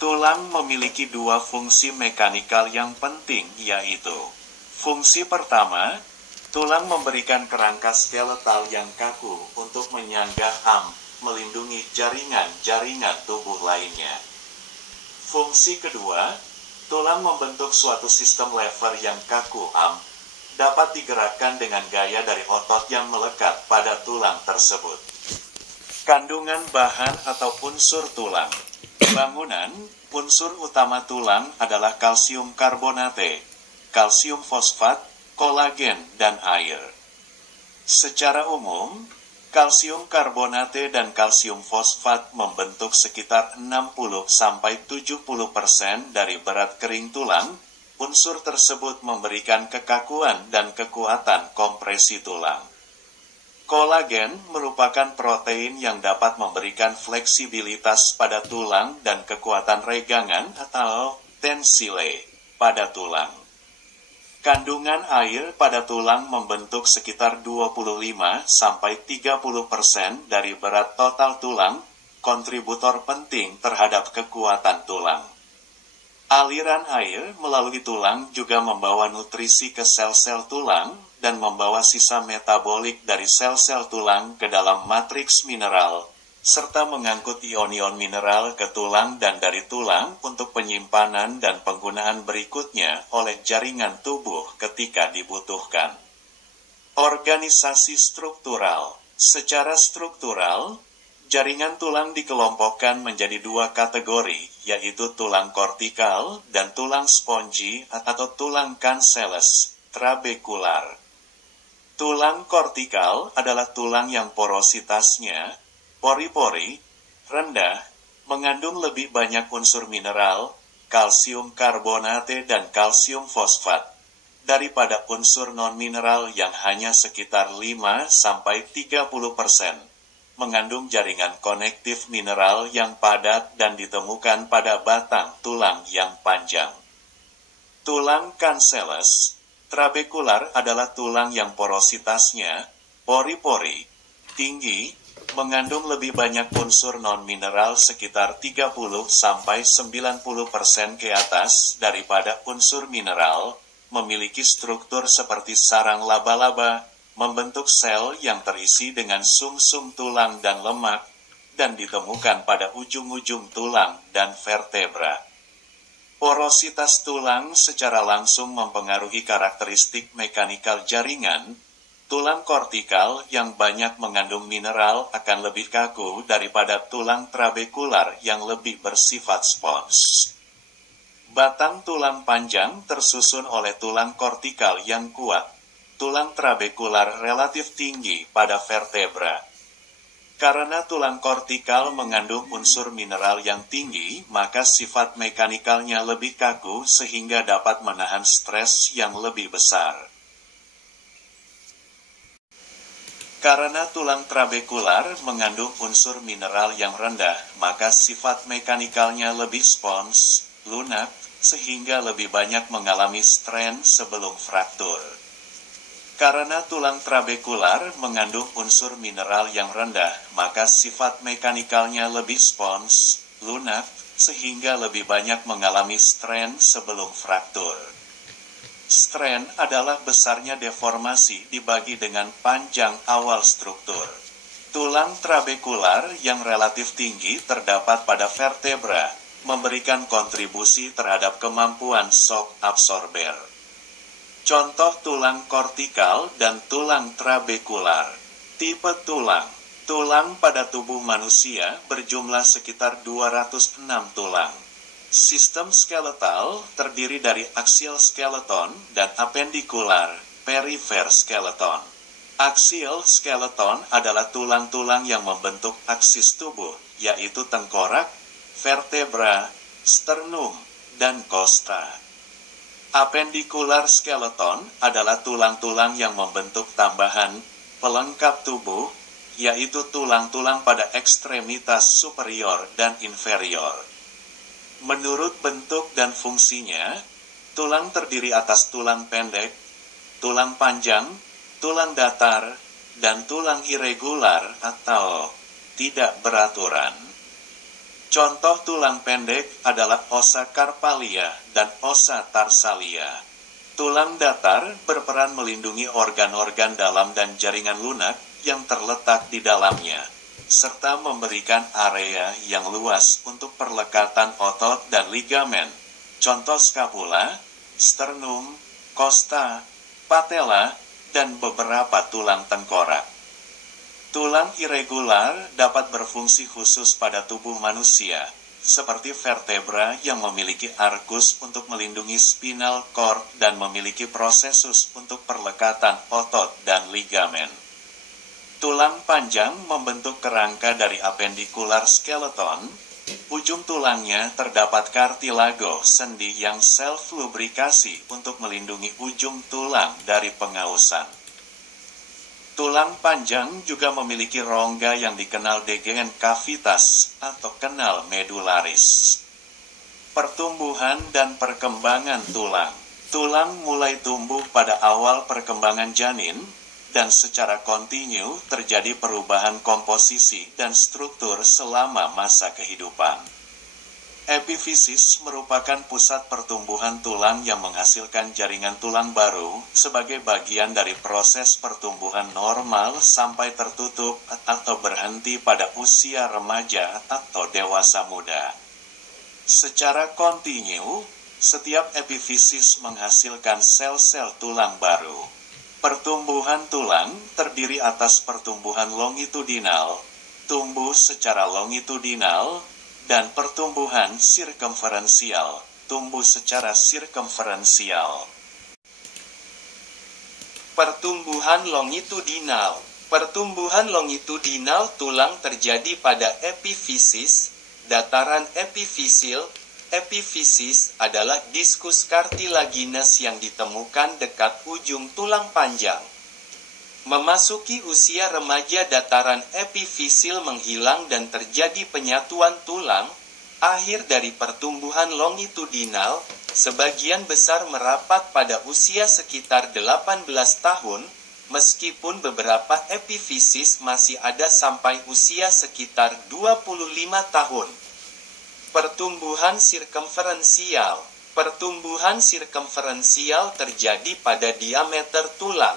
Tulang memiliki dua fungsi mekanikal yang penting, yaitu fungsi pertama, tulang memberikan kerangka skeletal yang kaku untuk menyangga melindungi jaringan-jaringan tubuh lainnya. Fungsi kedua, tulang membentuk suatu sistem lever yang kaku dapat digerakkan dengan gaya dari otot yang melekat pada tulang tersebut. Kandungan bahan atau unsur tulang. Bangunan, unsur utama tulang adalah kalsium karbonate, kalsium fosfat, kolagen, dan air. Secara umum, kalsium karbonate dan kalsium fosfat membentuk sekitar 60-70% dari berat kering tulang. Unsur tersebut memberikan kekakuan dan kekuatan kompresi tulang. Kolagen merupakan protein yang dapat memberikan fleksibilitas pada tulang dan kekuatan regangan atau tensile pada tulang. Kandungan air pada tulang membentuk sekitar 25-30% dari berat total tulang, kontributor penting terhadap kekuatan tulang. Aliran air melalui tulang juga membawa nutrisi ke sel-sel tulang dan membawa sisa metabolik dari sel-sel tulang ke dalam matriks mineral, serta mengangkut ion-ion mineral ke tulang dan dari tulang untuk penyimpanan dan penggunaan berikutnya oleh jaringan tubuh ketika dibutuhkan. Organisasi struktural. Secara struktural, jaringan tulang dikelompokkan menjadi dua kategori, yaitu tulang kortikal dan tulang spongi atau tulang cancellous, trabekular. Tulang kortikal adalah tulang yang porositasnya, pori-pori, rendah, mengandung lebih banyak unsur mineral, kalsium karbonate dan kalsium fosfat, daripada unsur non-mineral yang hanya sekitar 5-30%. Mengandung jaringan konektif mineral yang padat dan ditemukan pada batang tulang yang panjang. Tulang cancellous, trabekular adalah tulang yang porositasnya, pori-pori, tinggi, mengandung lebih banyak unsur non-mineral sekitar 30-90% ke atas daripada unsur mineral, memiliki struktur seperti sarang laba-laba, membentuk sel yang terisi dengan sumsum tulang dan lemak, dan ditemukan pada ujung-ujung tulang dan vertebra. Porositas tulang secara langsung mempengaruhi karakteristik mekanikal jaringan. Tulang kortikal yang banyak mengandung mineral akan lebih kaku daripada tulang trabekular yang lebih bersifat spons. Batang tulang panjang tersusun oleh tulang kortikal yang kuat. Tulang trabekular relatif tinggi pada vertebra. Karena tulang kortikal mengandung unsur mineral yang tinggi, maka sifat mekanikalnya lebih kaku sehingga dapat menahan stres yang lebih besar. Karena tulang trabekular mengandung unsur mineral yang rendah, maka sifat mekanikalnya lebih spons, lunak, sehingga lebih banyak mengalami strain sebelum fraktur. Karena tulang trabekular mengandung unsur mineral yang rendah, maka sifat mekanikalnya lebih spons, lunak, sehingga lebih banyak mengalami strain sebelum fraktur. Strain adalah besarnya deformasi dibagi dengan panjang awal struktur. Tulang trabekular yang relatif tinggi terdapat pada vertebra, memberikan kontribusi terhadap kemampuan shock absorber. Contoh tulang kortikal dan tulang trabekular. Tipe tulang. Tulang pada tubuh manusia berjumlah sekitar 206 tulang. Sistem skeletal terdiri dari axial skeleton dan apendikular, perifer skeleton. Axial skeleton adalah tulang-tulang yang membentuk aksis tubuh, yaitu tengkorak, vertebra, sternum, dan kosta. Apendikular skeleton adalah tulang-tulang yang membentuk tambahan, pelengkap tubuh, yaitu tulang-tulang pada ekstremitas superior dan inferior. Menurut bentuk dan fungsinya, tulang terdiri atas tulang pendek, tulang panjang, tulang datar, dan tulang irregular atau tidak beraturan. Contoh tulang pendek adalah ossa carpalia dan ossa tarsalia. Tulang datar berperan melindungi organ-organ dalam dan jaringan lunak yang terletak di dalamnya, serta memberikan area yang luas untuk perlekatan otot dan ligamen. Contoh scapula, sternum, costa, patella, dan beberapa tulang tengkorak. Tulang irregular dapat berfungsi khusus pada tubuh manusia, seperti vertebra yang memiliki arkus untuk melindungi spinal cord dan memiliki prosesus untuk perlekatan otot dan ligamen. Tulang panjang membentuk kerangka dari appendicular skeleton. Ujung tulangnya terdapat kartilago sendi yang self-lubrikasi untuk melindungi ujung tulang dari pengausan. Tulang panjang juga memiliki rongga yang dikenal degen cavitas atau kanal medularis. Pertumbuhan dan perkembangan tulang. Tulang mulai tumbuh pada awal perkembangan janin, dan secara kontinu terjadi perubahan komposisi dan struktur selama masa kehidupan. Epifisis merupakan pusat pertumbuhan tulang yang menghasilkan jaringan tulang baru sebagai bagian dari proses pertumbuhan normal sampai tertutup atau berhenti pada usia remaja atau dewasa muda. Secara kontinu, setiap epifisis menghasilkan sel-sel tulang baru. Pertumbuhan tulang terdiri atas pertumbuhan longitudinal, tumbuh secara longitudinal, dan pertumbuhan sirkumferensial, tumbuh secara sirkumferensial. Pertumbuhan longitudinal. Pertumbuhan longitudinal tulang terjadi pada epifisis, dataran epifisil. Epifisis adalah diskus kartilagines yang ditemukan dekat ujung tulang panjang. Memasuki usia remaja, dataran epifisil menghilang dan terjadi penyatuan tulang. Akhir dari pertumbuhan longitudinal, sebagian besar merapat pada usia sekitar 18 tahun, meskipun beberapa epifisis masih ada sampai usia sekitar 25 tahun. Pertumbuhan sirkumferensial. Pertumbuhan sirkumferensial terjadi pada diameter tulang.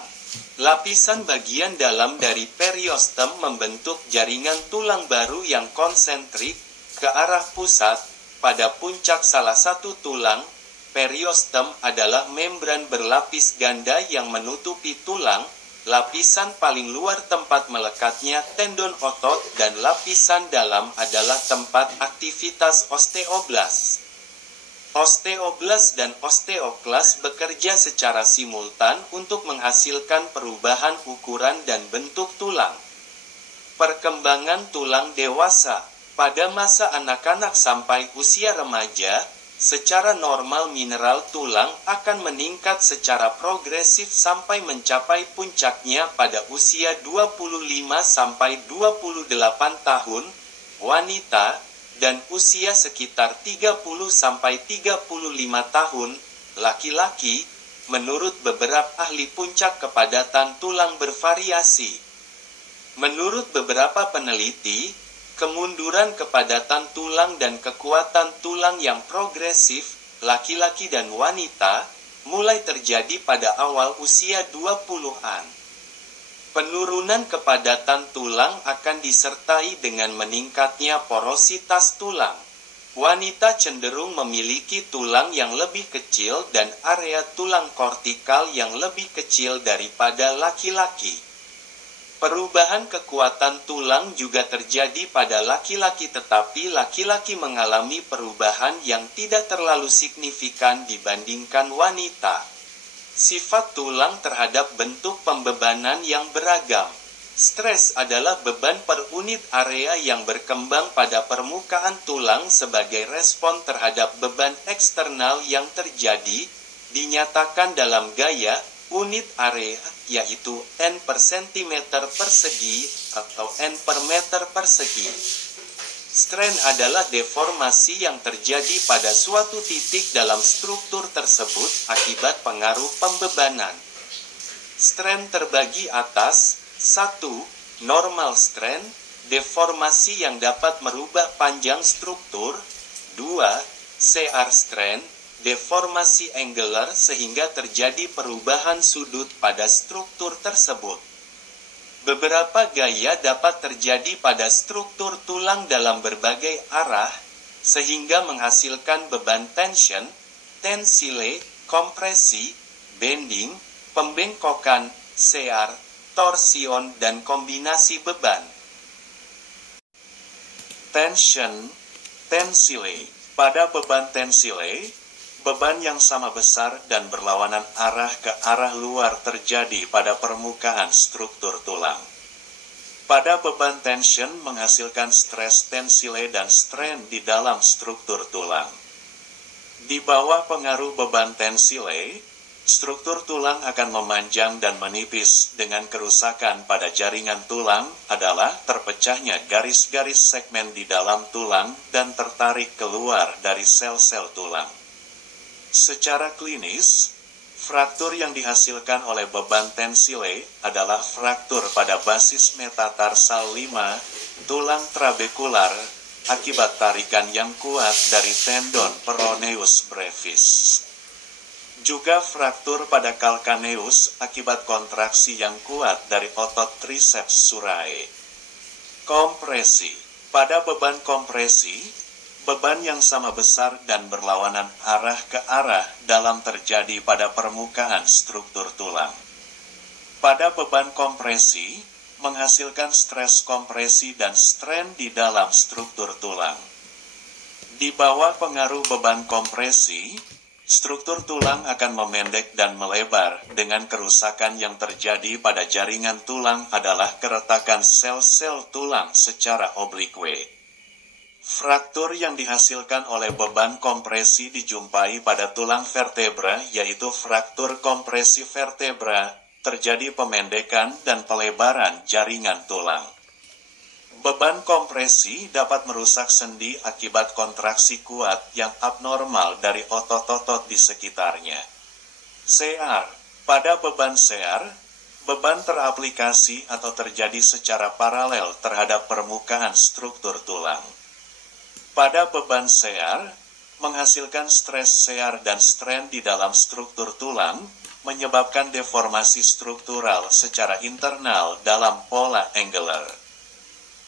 Lapisan bagian dalam dari periostem membentuk jaringan tulang baru yang konsentrik ke arah pusat. Pada puncak salah satu tulang, periostem adalah membran berlapis ganda yang menutupi tulang. Lapisan paling luar tempat melekatnya tendon otot, dan lapisan dalam adalah tempat aktivitas osteoblas. Osteoblas dan osteoklas bekerja secara simultan untuk menghasilkan perubahan ukuran dan bentuk tulang. Perkembangan tulang dewasa. Pada masa anak-anak sampai usia remaja, secara normal mineral tulang akan meningkat secara progresif sampai mencapai puncaknya pada usia 25 sampai 28 tahun, wanita, dan usia sekitar 30 sampai 35 tahun, laki-laki. Menurut beberapa ahli, puncak kepadatan tulang bervariasi. Menurut beberapa peneliti, kemunduran kepadatan tulang dan kekuatan tulang yang progresif, laki-laki dan wanita, mulai terjadi pada awal usia 20-an. Penurunan kepadatan tulang akan disertai dengan meningkatnya porositas tulang. Wanita cenderung memiliki tulang yang lebih kecil dan area tulang kortikal yang lebih kecil daripada laki-laki. Perubahan kekuatan tulang juga terjadi pada laki-laki, tetapi laki-laki mengalami perubahan yang tidak terlalu signifikan dibandingkan wanita. Sifat tulang terhadap bentuk pembebanan yang beragam. Stres adalah beban per unit area yang berkembang pada permukaan tulang sebagai respon terhadap beban eksternal yang terjadi, dinyatakan dalam gaya unit area, yaitu N per sentimeter persegi atau N per meter persegi. Strain adalah deformasi yang terjadi pada suatu titik dalam struktur tersebut akibat pengaruh pembebanan. Strain terbagi atas 1. Normal strain, Deformasi yang dapat merubah panjang struktur. 2. Shear strain, deformasi angular sehingga terjadi perubahan sudut pada struktur tersebut. Beberapa gaya dapat terjadi pada struktur tulang dalam berbagai arah, sehingga menghasilkan beban tension, tensile, kompresi, bending, pembengkokan, shear, torsion, dan kombinasi beban. Tension, tensile. Pada beban tensile, beban yang sama besar dan berlawanan arah ke arah luar terjadi pada permukaan struktur tulang. Pada beban tension menghasilkan stres tensile dan strain di dalam struktur tulang. Di bawah pengaruh beban tensile, struktur tulang akan memanjang dan menipis dengan kerusakan pada jaringan tulang adalah terpecahnya garis-garis segmen di dalam tulang dan tertarik keluar dari sel-sel tulang. Secara klinis, fraktur yang dihasilkan oleh beban tensile adalah fraktur pada basis metatarsal 5, tulang trabekular, akibat tarikan yang kuat dari tendon peroneus brevis. Juga fraktur pada calcaneus akibat kontraksi yang kuat dari otot triceps surae. Kompresi. Pada beban kompresi, beban yang sama besar dan berlawanan arah ke arah dalam terjadi pada permukaan struktur tulang. Pada beban kompresi, menghasilkan stres kompresi dan strain di dalam struktur tulang. Di bawah pengaruh beban kompresi, struktur tulang akan memendek dan melebar dengan kerusakan yang terjadi pada jaringan tulang adalah keretakan sel-sel tulang secara oblique. Fraktur yang dihasilkan oleh beban kompresi dijumpai pada tulang vertebra yaitu fraktur kompresi vertebra, terjadi pemendekan dan pelebaran jaringan tulang. Beban kompresi dapat merusak sendi akibat kontraksi kuat yang abnormal dari otot-otot di sekitarnya. Shear. Pada beban shear, beban teraplikasi atau terjadi secara paralel terhadap permukaan struktur tulang. Pada beban shear, menghasilkan stres shear dan strain di dalam struktur tulang, menyebabkan deformasi struktural secara internal dalam pola angular.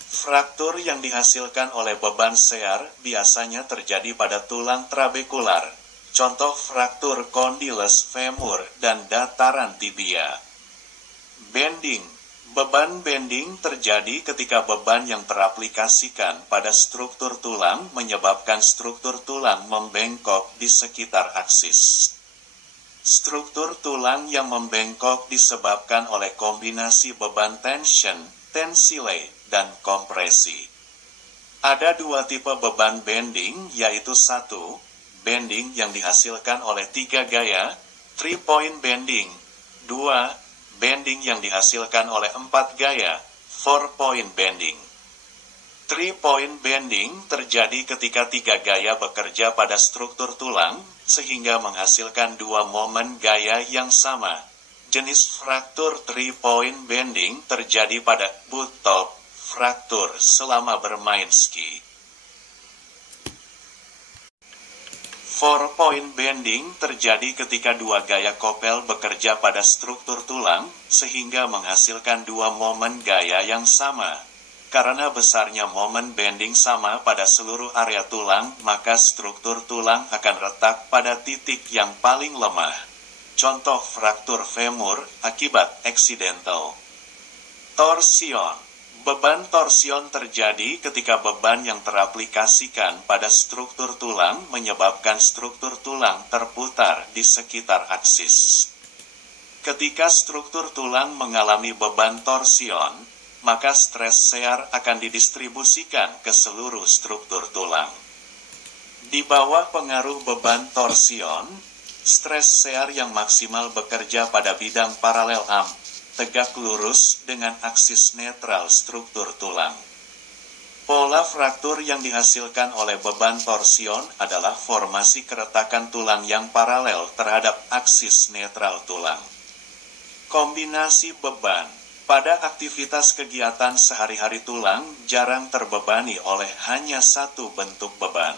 Fraktur yang dihasilkan oleh beban shear biasanya terjadi pada tulang trabekular, contoh fraktur condylus femur dan dataran tibia. Bending. Beban bending terjadi ketika beban yang teraplikasikan pada struktur tulang menyebabkan struktur tulang membengkok di sekitar aksis. Struktur tulang yang membengkok disebabkan oleh kombinasi beban tension, tensile, dan kompresi. Ada dua tipe beban bending, yaitu 1. Bending yang dihasilkan oleh 3 gaya, 3-point bending. 2. Bending yang dihasilkan oleh 4 gaya, 4-point bending. 3-point bending terjadi ketika 3 gaya bekerja pada struktur tulang, sehingga menghasilkan 2 momen gaya yang sama. Jenis fraktur 3-point bending terjadi pada boot top fraktur selama bermain ski. 4-point bending terjadi ketika 2 gaya kopel bekerja pada struktur tulang, sehingga menghasilkan 2 momen gaya yang sama. Karena besarnya momen bending sama pada seluruh area tulang, maka struktur tulang akan retak pada titik yang paling lemah. Contoh fraktur femur akibat accidental. Torsion. Beban torsion terjadi ketika beban yang teraplikasikan pada struktur tulang menyebabkan struktur tulang terputar di sekitar aksis. Ketika struktur tulang mengalami beban torsion, maka stres shear akan didistribusikan ke seluruh struktur tulang. Di bawah pengaruh beban torsion, stres shear yang maksimal bekerja pada bidang paralel arm, tegak lurus dengan aksis netral struktur tulang. Pola fraktur yang dihasilkan oleh beban torsion adalah formasi keretakan tulang yang paralel terhadap aksis netral tulang. Kombinasi beban. Pada aktivitas kegiatan sehari-hari tulang jarang terbebani oleh hanya satu bentuk beban.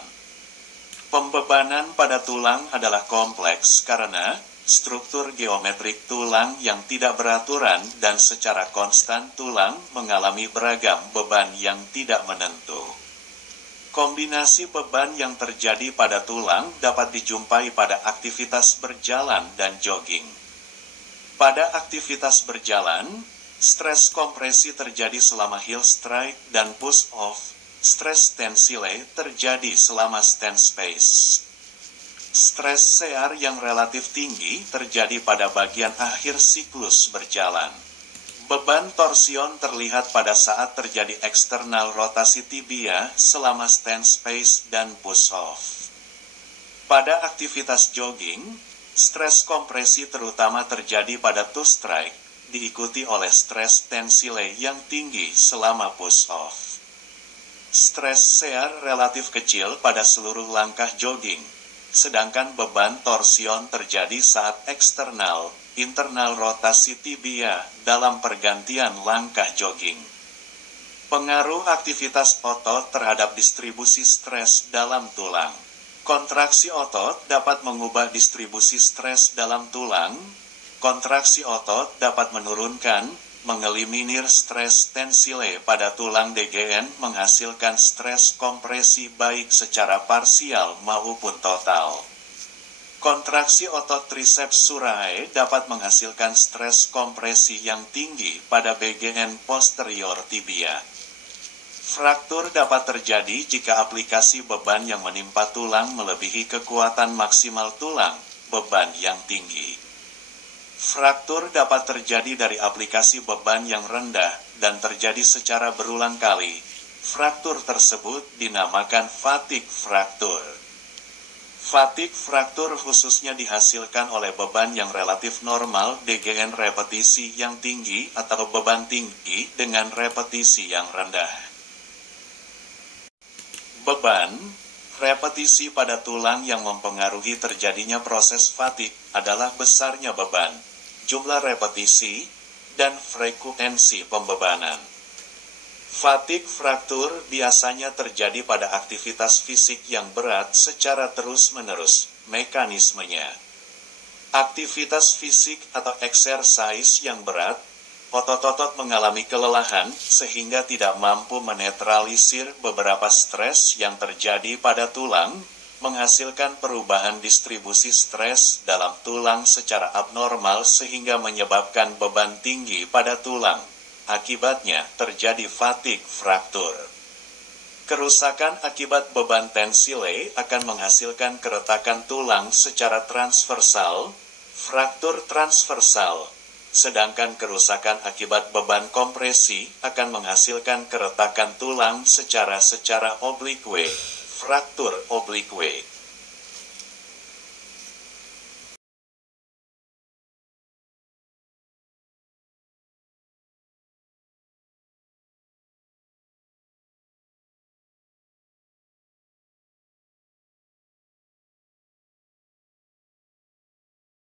Pembebanan pada tulang adalah kompleks karena struktur geometrik tulang yang tidak beraturan dan secara konstan tulang mengalami beragam beban yang tidak menentu. Kombinasi beban yang terjadi pada tulang dapat dijumpai pada aktivitas berjalan dan jogging. Pada aktivitas berjalan, stres kompresi terjadi selama heel strike dan push off. Stres tensile terjadi selama stand space. Stres sear yang relatif tinggi terjadi pada bagian akhir siklus berjalan. Beban torsion terlihat pada saat terjadi eksternal rotasi tibia selama stand space dan push off. Pada aktivitas jogging, stres kompresi terutama terjadi pada toe strike, diikuti oleh stres tensile yang tinggi selama push off. Stres sear relatif kecil pada seluruh langkah jogging, sedangkan beban torsion terjadi saat eksternal, internal rotasi tibia dalam pergantian langkah jogging. Pengaruh aktivitas otot terhadap distribusi stres dalam tulang. Kontraksi otot dapat mengubah distribusi stres dalam tulang. Kontraksi otot dapat menurunkan, mengeliminir stres tensile pada tulang DGN menghasilkan stres kompresi baik secara parsial maupun total. Kontraksi otot triceps surae dapat menghasilkan stres kompresi yang tinggi pada BGN posterior tibia. Fraktur dapat terjadi jika aplikasi beban yang menimpa tulang melebihi kekuatan maksimal tulang, beban yang tinggi. Fraktur dapat terjadi dari aplikasi beban yang rendah dan terjadi secara berulang kali. Fraktur tersebut dinamakan fatigue fraktur. Fatigue fraktur khususnya dihasilkan oleh beban yang relatif normal DGN repetisi yang tinggi atau beban tinggi dengan repetisi yang rendah. Beban, repetisi pada tulang yang mempengaruhi terjadinya proses fatigue adalah besarnya beban, jumlah repetisi, dan frekuensi pembebanan. Fatigue fraktur biasanya terjadi pada aktivitas fisik yang berat secara terus-menerus. Mekanismenya, aktivitas fisik atau exercise yang berat, otot-otot mengalami kelelahan sehingga tidak mampu menetralisir beberapa stres yang terjadi pada tulang, menghasilkan perubahan distribusi stres dalam tulang secara abnormal sehingga menyebabkan beban tinggi pada tulang. Akibatnya terjadi fatigue fraktur. Kerusakan akibat beban tensile akan menghasilkan keretakan tulang secara transversal, fraktur transversal. Sedangkan kerusakan akibat beban kompresi akan menghasilkan keretakan tulang secara oblique, fraktur oblique.